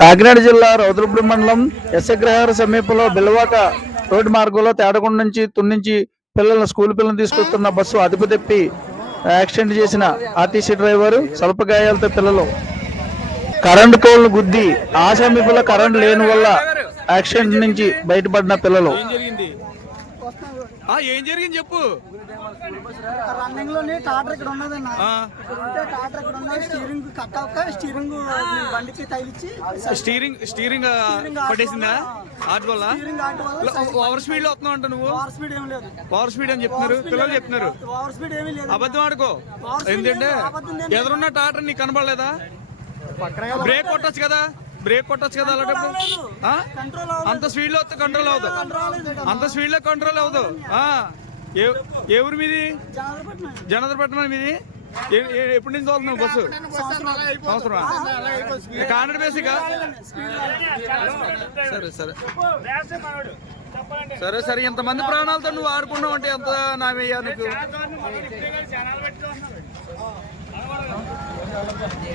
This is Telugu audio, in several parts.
కాకినాడ జిల్లా రౌద్రపుడి మండలం ఎస్ఎగ్రహార సమీపంలో బిల్వాక రోడ్డు మార్గంలో తేడకొండ నుంచి తున్నించి పిల్లలను స్కూల్ పిల్లలు తీసుకొస్తున్న బస్సు అదుపు తెప్పి యాక్సిడెంట్ చేసిన ఆర్టీసీ డ్రైవరు స్వల్ప గాయాలతో పిల్లలు. కరెంటు పోల్ను గుద్ది ఆ సమీపంలో కరెంట్ లేని వల్ల యాక్సిడెంట్ నుంచి బయటపడిన పిల్లలు. ఏం జరిగింది ఆ ఏం జరిగింది చెప్పు. రన్నింగ్లోని టాటర్ ఇక్కడ ఉన్నదన్న. ఆ, ఇక్కడ ఉంటే టాటర్ ఇక్కడ ఉన్నది స్టీరింగ్ కట్ అవ్వక స్టీరింగ్ బండికి తగిలిచ్చి స్టీరింగ్ స్టీరింగ్ పట్టేసిందా? ఆట వల్ల? స్టీరింగ్ ఆట వల్ల ఓవర్ స్పీడ్లో వస్తున్నావు అంట నువ్వు? ఓవర్ స్పీడ్ ఏం లేదు. ఓవర్ స్పీడ్ అని చెప్తున్నారు పిల్లలు చెప్తున్నారు. ఓవర్ స్పీడ్ ఏమీ లేదు. అబద్ధం ఆడుకో. ఎందుకంటే ఎదురున్న టాటర్ నీకు కనబడలేదా? బ్రేక్ కొట్టొచ్చు కదా? బ్రేక్ కొట్టొచ్చు కదా అలాంటప్పుడు? ఆ? కంట్రోల్ అంత స్పీడ్లో వస్తే కంట్రోల్ అవ్వదు. అంత స్పీడ్లో కంట్రోల్ ఏ ఊరు మీది? జనదరపట్నం మీది? ఎప్పటి నుంచి తోలుతున్నావు బస్సు? సంవత్సరం. కాండ్ర బేసిక్ సరే సరే. సరే సరే. ఇంతమంది ప్రాణాలతో నువ్వు ఆడుకున్నావు అంటే ఎంత నామయ్యా నీకు?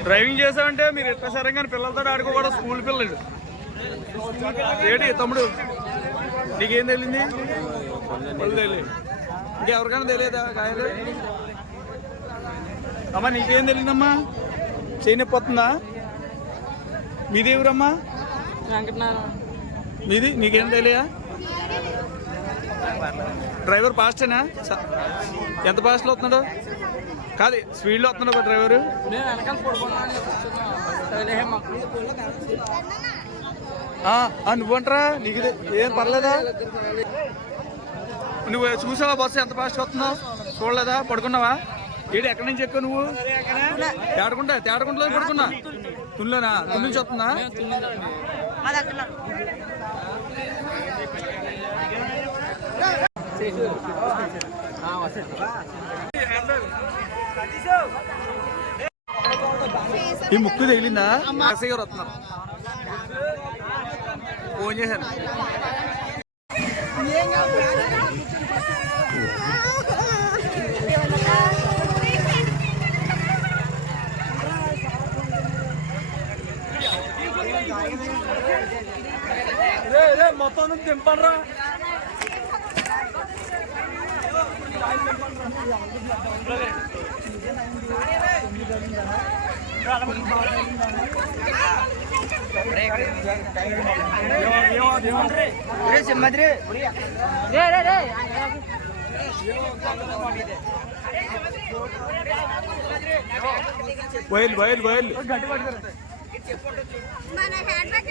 డ్రైవింగ్ చేసావంటే మీరు ఎట్లా సరే కానీ పిల్లలతో ఆడుకోకూడదు స్కూల్ పిల్లలు. ఏంటి తమ్ముడు? నీకేం తెలియంది వాళ్ళు తెలియదు ఇంకెవరికైనా తెలియదా గాయాలు? అమ్మా నీకేం తెలియదమ్మా చేయనిపోతుందా వస్తుందా? మీది ఎవరమ్మా? మీది? నీకేం తెలియదా డ్రైవర్ ఫాస్టేనా? ఎంత ఫాస్ట్లో వస్తున్నాడు? కాదు స్పీడ్లో వస్తున్నాడు డ్రైవరు. ఆ, ఆ, నువ్వంటరా? నీకు ఏం పర్లేదా? నువ్వు చూసావా బస్సు ఎంత ఫాస్ట్ వస్తున్నావు చూడలేదా? పడుకున్నావా? ఏడు ఎక్కడి నుంచి ఎక్కువ నువ్వు? తేడకుంటా తేడకుంటలో పడుకున్నా? తుల్లోనా తుల్లి నుంచి వస్తుందా? ఈ ముక్కు తగిలిందా? ఎస్ఐ గారు వస్తున్నారు ఫోన్ చేశాను మొత్తం దింపడరా. వైల్ వైల్ వైల్ మన హ్యాండ్ బ్యాగ్